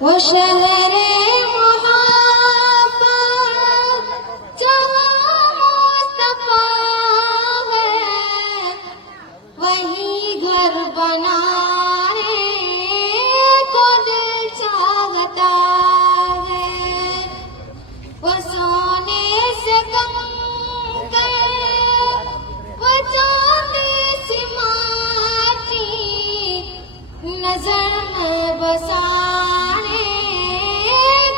وہ شہر محبت جہاں مصطفیٰ ہے، وہی گھر بنانے کو دل چاہتا ہے۔ وہ سونے سے کم کر وہ چاندی سی ماٹی نظر میں بسانے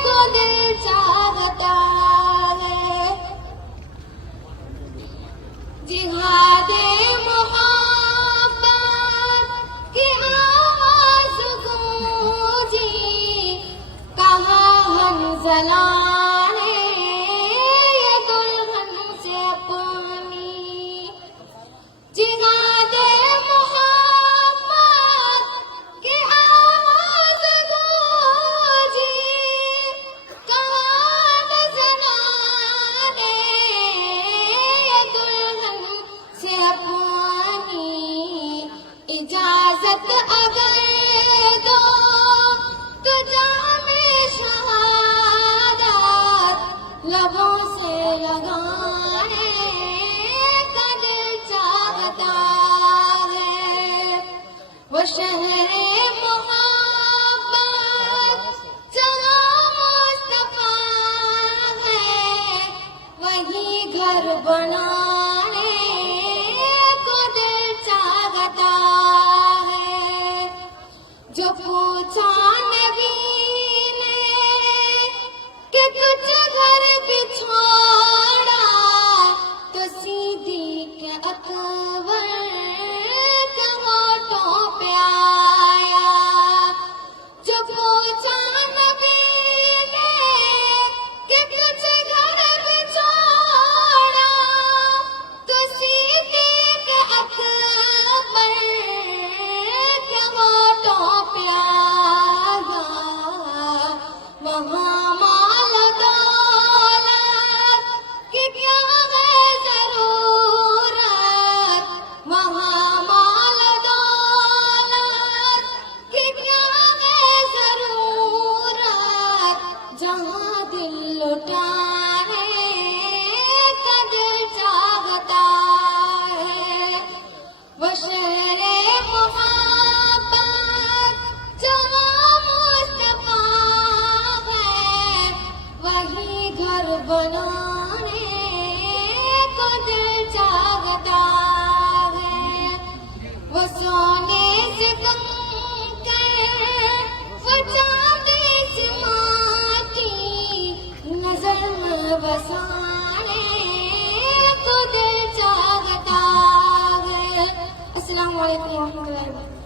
کو دل چاہتا ہے۔ جہاد محبت کی آواز گونجی، کہاں حنظلہ نے یہ دلہن سے اپنی۔ جہاد محبت کی آواز گونجی، کہاں حنظلہ نے یہ دلہن سے اپنی۔ اجازت اگر دو تو جام شہادت لبوں سے لگانے کا دل چاہتا ہے۔ وہ شہر محبت جہاں مصطفیٰ ہے، وہی گھر بنانے کو دل چاہتا ہے۔ جو پوچھا نبی نے کہ کچھ گھر بچھوڑا، تو صدیق اکبر کے ہونٹوں پہ آیا۔ جو پوچھا نبی نے کہ کچھ گھر بچھوڑا، تو صدیق اکبر کے ہونٹوں پہ آیا۔ وہاں مال دولت کی کیا ہے ضرورت، وہاں مال دولت کی کیا ہے ضرورت، جہاں دل لٹانے کا دل چاہتا ہے۔ وہ شہر محبت جہاں مصطفیٰ ہے، وہی گھر بنانے کو دل چاہتا ہے۔ وہ سونے سے کم کر وہ چاندی سی ماٹی نظر میں بسانے کو دل چاہتا ہے۔ السلام علیکم ورحمۃ اللہ وبرکاتہ۔